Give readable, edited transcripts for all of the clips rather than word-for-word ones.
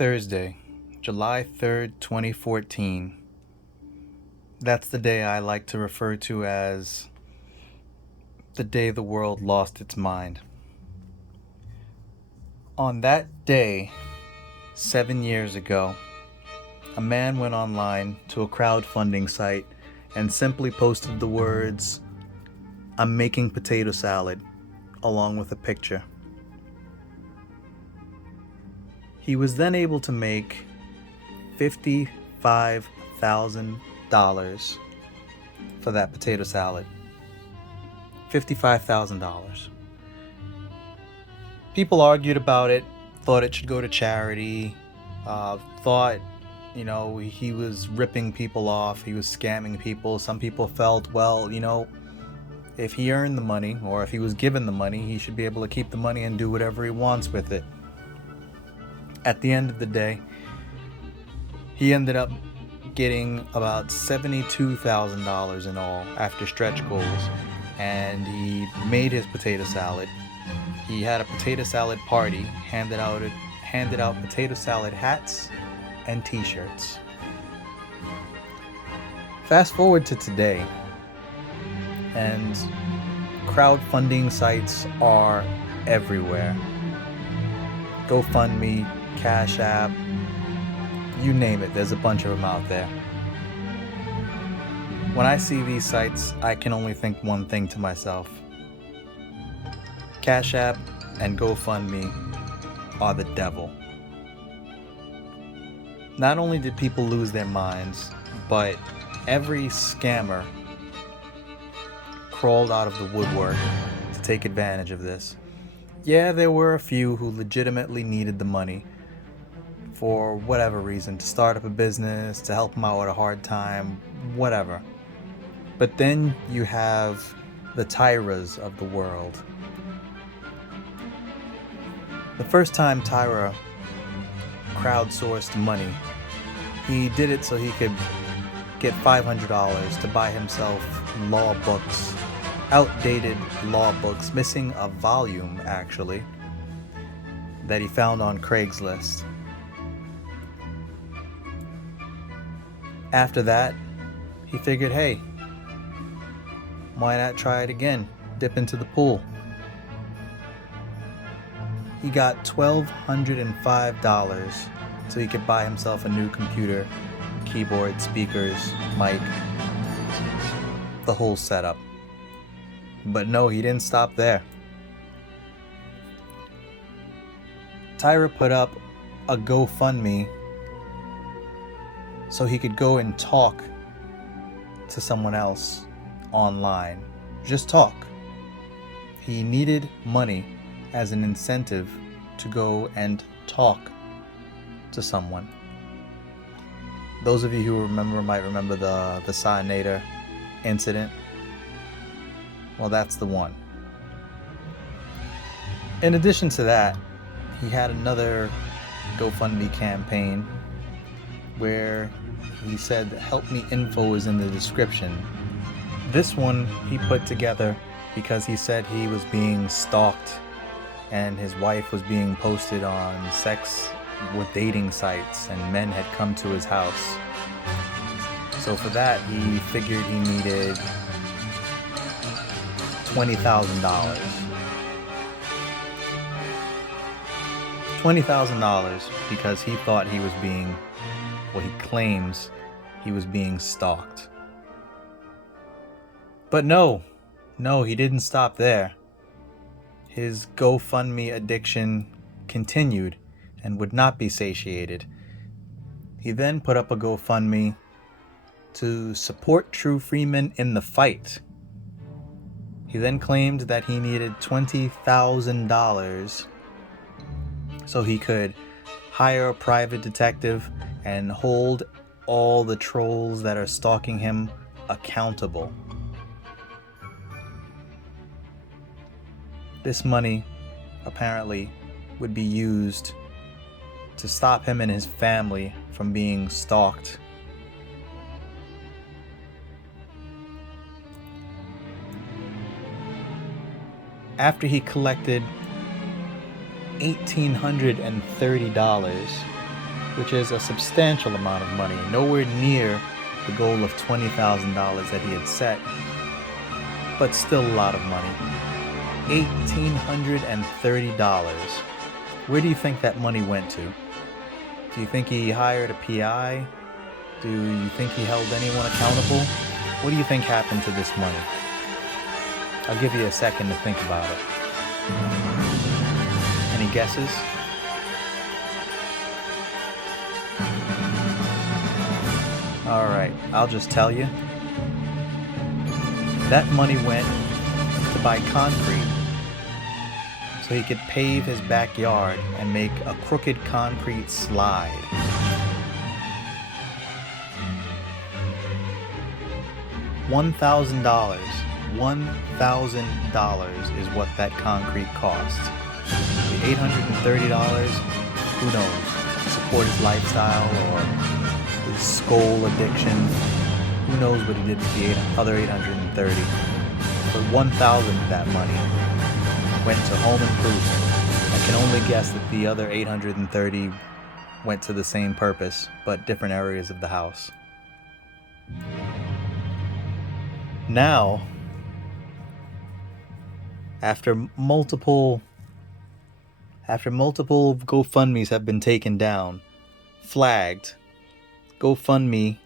Thursday, July 3rd, 2014. That's the day I like to refer to as the day the world lost its mind. On that day, 7 years ago, a man went online to a crowdfunding site and simply posted the words, "I'm making potato salad," along with a picture. He was then able to make $55,000 for that potato salad. $55,000. People argued about it, thought it should go to charity, thought, he was ripping people off, he was scamming people. Some people felt, if he earned the money or if he was given the money, he should be able to keep the money and do whatever he wants with it. At the end of the day, he ended up getting about $72,000 in all after stretch goals, and he made his potato salad. He had a potato salad party, handed out potato salad hats and t-shirts. Fast forward to today, and crowdfunding sites are everywhere. GoFundMe, Cash App, you name it, there's a bunch of them out there. When I see these sites, I can only think one thing to myself. Cash App and GoFundMe are the devil. Not only did people lose their minds, but every scammer crawled out of the woodwork to take advantage of this. Yeah, there were a few who legitimately needed the money for whatever reason, to start up a business, to help them out at a hard time, whatever. But then you have the Tyras of the world. The first time Tyra crowdsourced money, he did it so he could get $500 to buy himself law books, outdated law books, missing a volume actually, that he found on Craigslist. After that, he figured, hey, why not try it again? Dip into the pool. He got $1,205 so he could buy himself a new computer, keyboard, speakers, mic, the whole setup. But no, he didn't stop there. Tyra put up a GoFundMe so he could go and talk to someone else online. Just talk. He needed money as an incentive to go and talk to someone. Those of you who remember might remember the Cyaninator incident. Well, that's the one. In addition to that, he had another GoFundMe campaign where he said, "Help me info is in the description." This one he put together because he said he was being stalked and his wife was being posted on sex with dating sites and men had come to his house. So for that, he figured he needed $20,000. $20,000 because he thought he was being, well, he claims he was being stalked. But no, he didn't stop there. His GoFundMe addiction continued and would not be satiated. He then put up a GoFundMe to support True Freeman in the fight. He then claimed that he needed $20,000 so he could hire a private detective and hold all the trolls that are stalking him accountable. This money apparently would be used to stop him and his family from being stalked. After he collected $1,830, which is a substantial amount of money, nowhere near the goal of $20,000 that he had set, but still a lot of money. $1,830. Where do you think that money went to? Do you think he hired a PI? Do you think he held anyone accountable? What do you think happened to this money? I'll give you a second to think about it. Any guesses? Alright, I'll just tell you. That money went to buy concrete so he could pave his backyard and make a crooked concrete slide. $1,000. $1,000 is what that concrete costs. The $830, who knows? Support his lifestyle or his skull addiction. Who knows what he did with the other $830? But $1,000 of that money went to home improvement. I can only guess that the other $830 went to the same purpose, but different areas of the house. Now, after multiple GoFundMes have been taken down, flagged, GoFundMe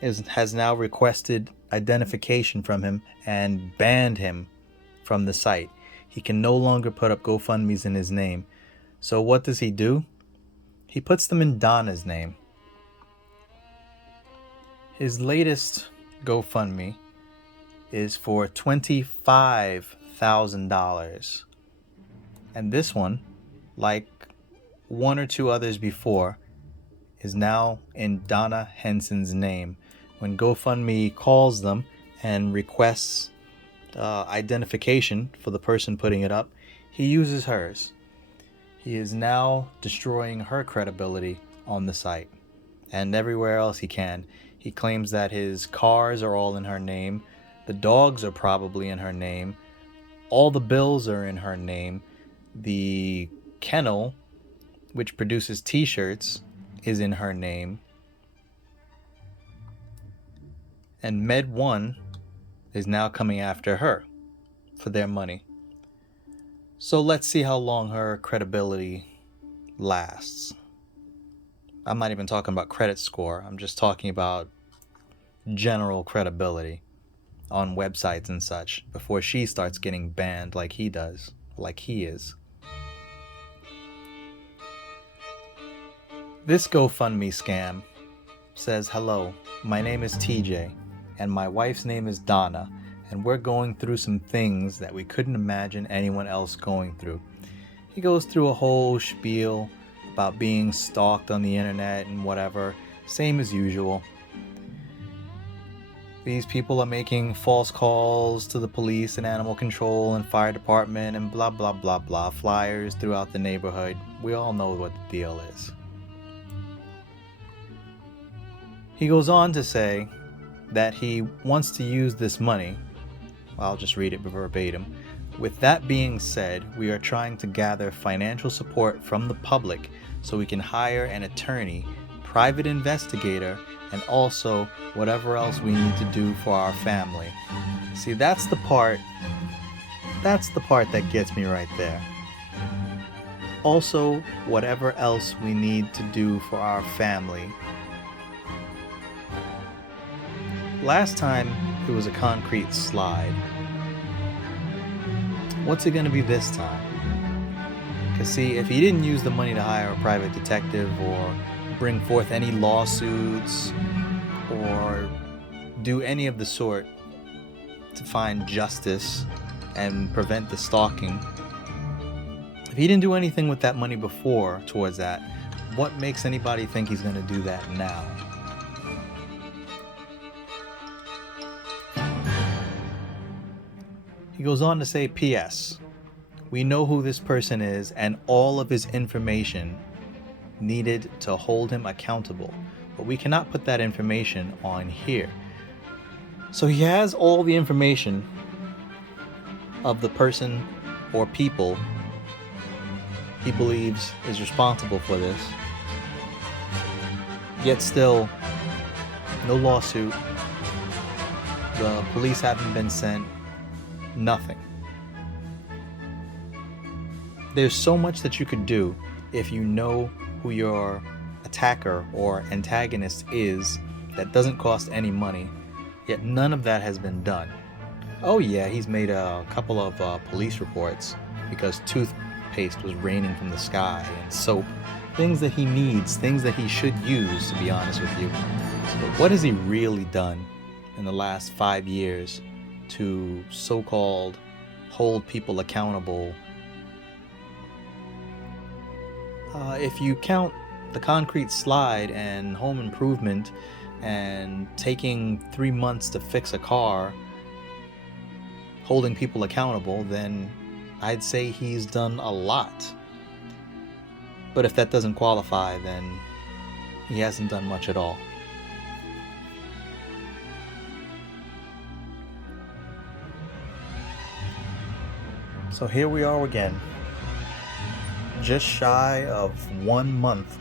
has now requested identification from him and banned him from the site. He can no longer put up GoFundMes in his name. So what does he do? He puts them in Donna's name. His latest GoFundMe is for $25,000. And this one, like one or two others before, is now in Donna Henson's name. When GoFundMe calls them and requests identification for the person putting it up, he uses hers. He is now destroying her credibility on the site and everywhere else he can. He claims that his cars are all in her name. The dogs are probably in her name. All the bills are in her name. The kennel, which produces t-shirts, is in her name. And Med1 is now coming after her for their money. So let's see how long her credibility lasts. I'm not even talking about credit score. I'm just talking about general credibility on websites and such before she starts getting banned like he does, like he is. This GoFundMe scam says, "Hello, my name is TJ, and my wife's name is Donna, and we're going through some things that we couldn't imagine anyone else going through." He goes through a whole spiel about being stalked on the internet and whatever, same as usual. These people are making false calls to the police and animal control and fire department and blah blah blah blah, flyers throughout the neighborhood. We all know what the deal is. He goes on to say that he wants to use this money. I'll just read it verbatim. "With that being said, we are trying to gather financial support from the public so we can hire an attorney, private investigator, and also whatever else we need to do for our family." See, that's the part that gets me right there. Also, whatever else we need to do for our family. Last time it was a concrete slide. What's it gonna be this time? Because see, if he didn't use the money to hire a private detective or bring forth any lawsuits or do any of the sort to find justice and prevent the stalking, if he didn't do anything with that money before towards that, what makes anybody think he's gonna do that now? He goes on to say, "P.S. We know who this person is and all of his information needed to hold him accountable, but we cannot put that information on here." So he has all the information of the person or people he believes is responsible for this, Yet still, no lawsuit. The police haven't been sent. Nothing. There's so much that you could do if you know who your attacker or antagonist is that doesn't cost any money, yet none of that has been done. Oh yeah, he's made a couple of police reports because toothpaste was raining from the sky and soap. Things that he needs, things that he should use, to be honest with you. But what has he really done in the last 5 years to so-called hold people accountable? If you count the concrete slide and home improvement and taking 3 months to fix a car, holding people accountable, then I'd say he's done a lot. But if that doesn't qualify, then he hasn't done much at all. So here we are again, just shy of 1 month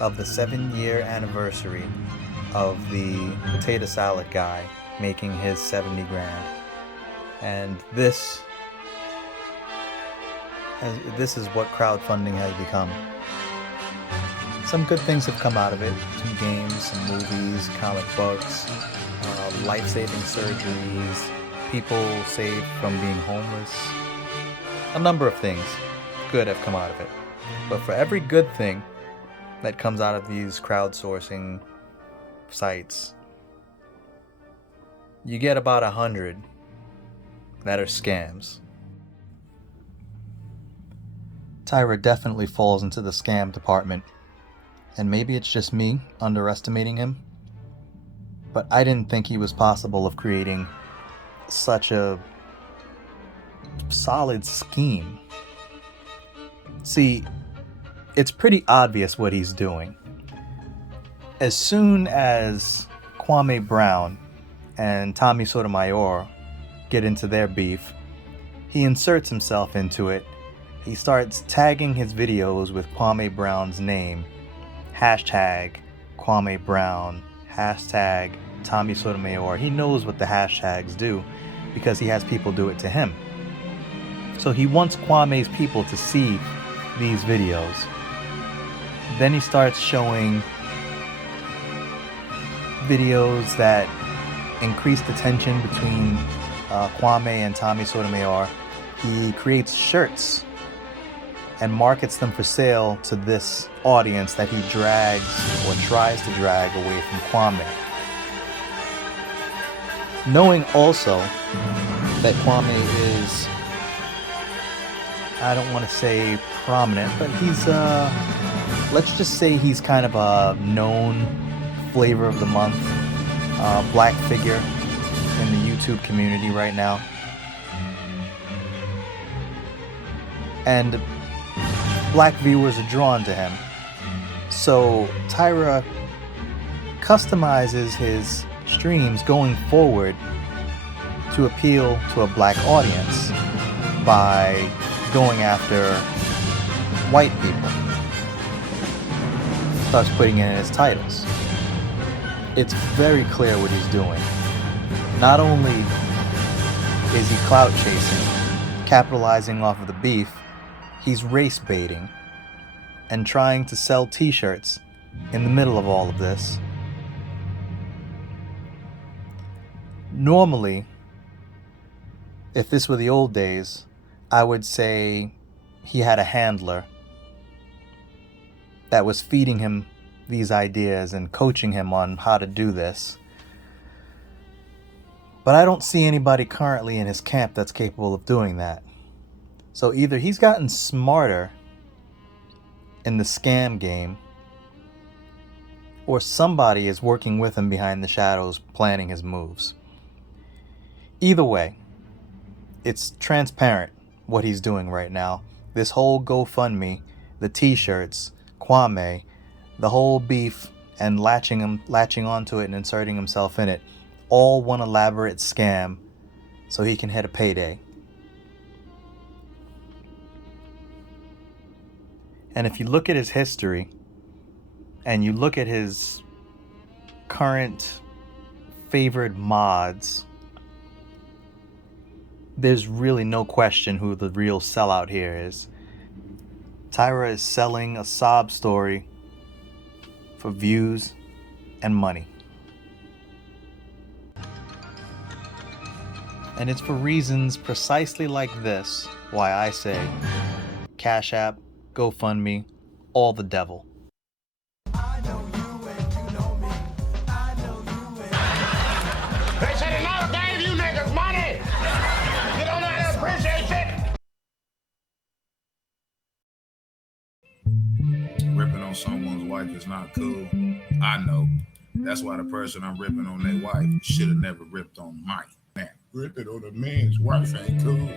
of the 7-year anniversary of the potato salad guy making his 70 grand. And this is what crowdfunding has become. Some good things have come out of it. Some games, some movies, comic books, life-saving surgeries, people saved from being homeless. A number of things good have come out of it. But for every good thing that comes out of these crowdsourcing sites, you get about 100 that are scams. Tyra definitely falls into the scam department. And maybe it's just me underestimating him, but I didn't think he was possible of creating such a solid scheme. See, it's pretty obvious what he's doing. As soon as Kwame Brown and Tommy Sotomayor get into their beef, he inserts himself into it. He starts tagging his videos with Kwame Brown's name. Hashtag Kwame Brown, hashtag Tommy Sotomayor. He knows what the hashtags do because he has people do it to him. So he wants Kwame's people to see these videos. Then he starts showing videos that increase the tension between Kwame and Tommy Sotomayor. He creates shirts and markets them for sale to this audience that he drags or tries to drag away from Kwame. Knowing also that Kwame is, I don't want to say prominent, but he's, let's just say he's kind of a known flavor of the month, black figure in the YouTube community right now. And black viewers are drawn to him. So Tyra customizes his streams going forward to appeal to a black audience by going after white people. Starts putting it in his titles. It's very clear what he's doing. Not only is he clout chasing, capitalizing off of the beef, he's race baiting and trying to sell t-shirts in the middle of all of this. Normally, if this were the old days, I would say he had a handler that was feeding him these ideas and coaching him on how to do this. But I don't see anybody currently in his camp that's capable of doing that. So either he's gotten smarter in the scam game, or somebody is working with him behind the shadows planning his moves. Either way, it's transparent what he's doing right now. This whole GoFundMe, the t-shirts, Kwame, the whole beef, and latching onto it and inserting himself in it, all one elaborate scam so he can hit a payday. And if you look at his history and you look at his current favored mods, there's really no question who the real sellout here is. Tyra is selling a sob story for views and money. And it's for reasons precisely like this why I say Cash App, GoFundMe, all the devil. They said he never gave you niggas money. You don't know how to appreciate it. Ripping on someone's wife is not cool. I know. That's why the person I'm ripping on their wife should have never ripped on mine. Man, ripping on a man's wife ain't cool.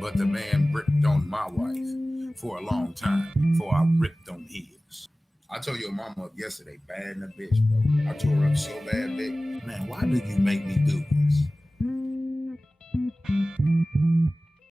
But the man ripped on my wife for a long time before I ripped on his. I told your mama up yesterday, bad in the bitch, bro. I tore her up so bad, bitch. Man, why did you make me do this?